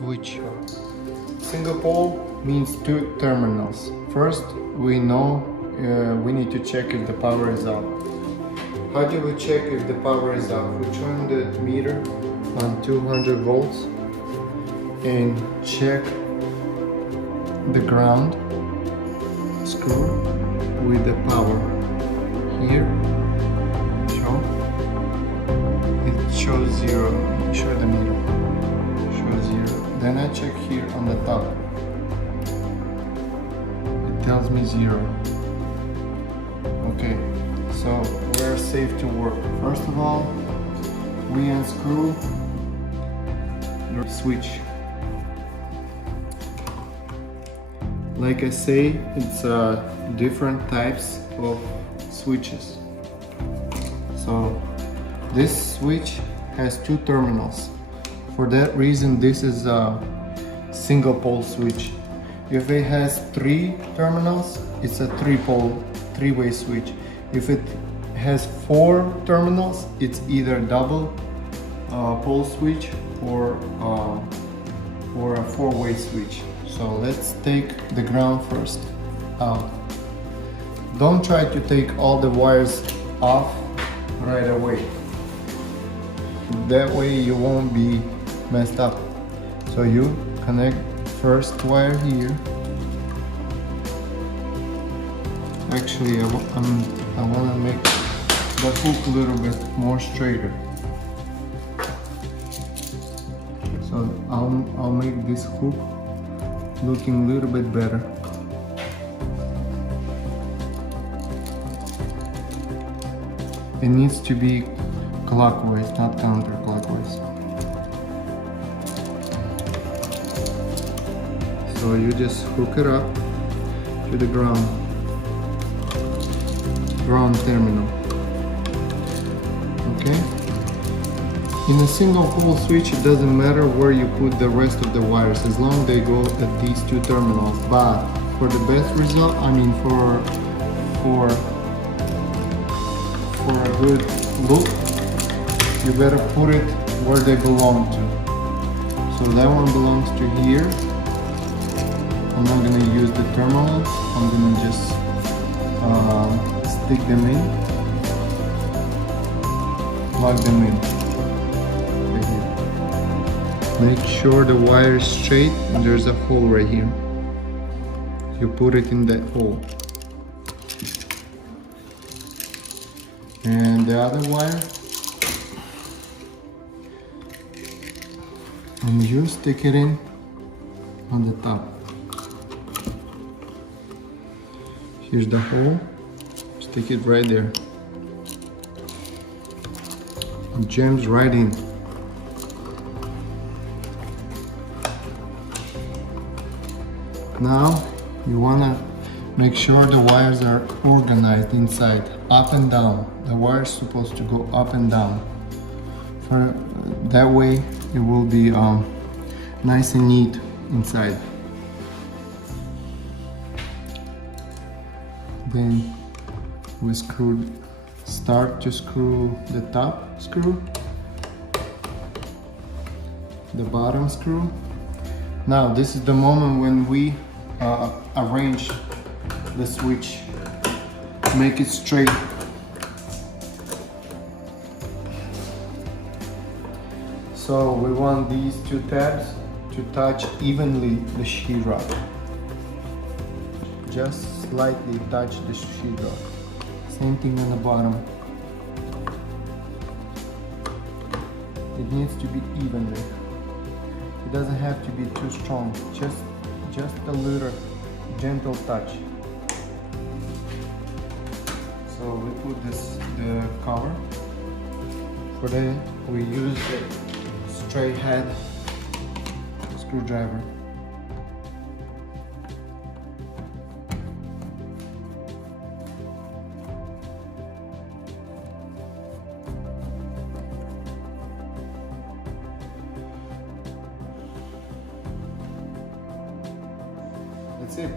switch. Single pole means two terminals. First, we know we need to check if the power is up. How do we check if the power is up? We turn the meter on 200 volts and check the ground screw with the power. Here, it shows 0. Show the meter. Shows 0. Then I check here on the top. It tells me 0. Okay, so we're safe to work. First of all, we unscrew the switch. Like I say, it's different types of switches. So this switch has two terminals. For that reason, this is a single pole switch. If it has 3 terminals, it's a three-way switch. If it has 4 terminals, it's either double pole switch or a 4-way switch. So let's take the ground first out. Don't try to take all the wires off right away. That way you won't be messed up. So you connect first wire here. Actually, I want to make the hook a little bit more straighter. So I'll make this hook looking a little bit better. It needs to be clockwise, not counterclockwise. So you just hook it up to the ground terminal. Okay? In a single pole switch, it doesn't matter where you put the rest of the wires, as long as they go at these 2 terminals. But for the best result, I mean for a good look, you better put it where they belong to. So that one belongs to here. I'm not going to use the terminals. I'm going to just stick them in, plug them in. Make sure the wire is straight and there's a hole right here. You put it in that hole. And the other wire, and you stick it in on the top. Here's the hole, stick it right there. It jams right in. Now you want to make sure the wires are organized inside, up and down. The wire is supposed to go up and down. For that way it will be nice and neat inside. Then we start to screw the top screw, the bottom screw. Now this is the moment when we arrange the switch, make it straight. So we want these 2 tabs to touch evenly the sheetrock. Just slightly touch the sheetrock. Same thing on the bottom. It needs to be evenly. It doesn't have to be too strong. Just a little gentle touch. So we put the cover. For that we use the straight head screwdriver. That's it.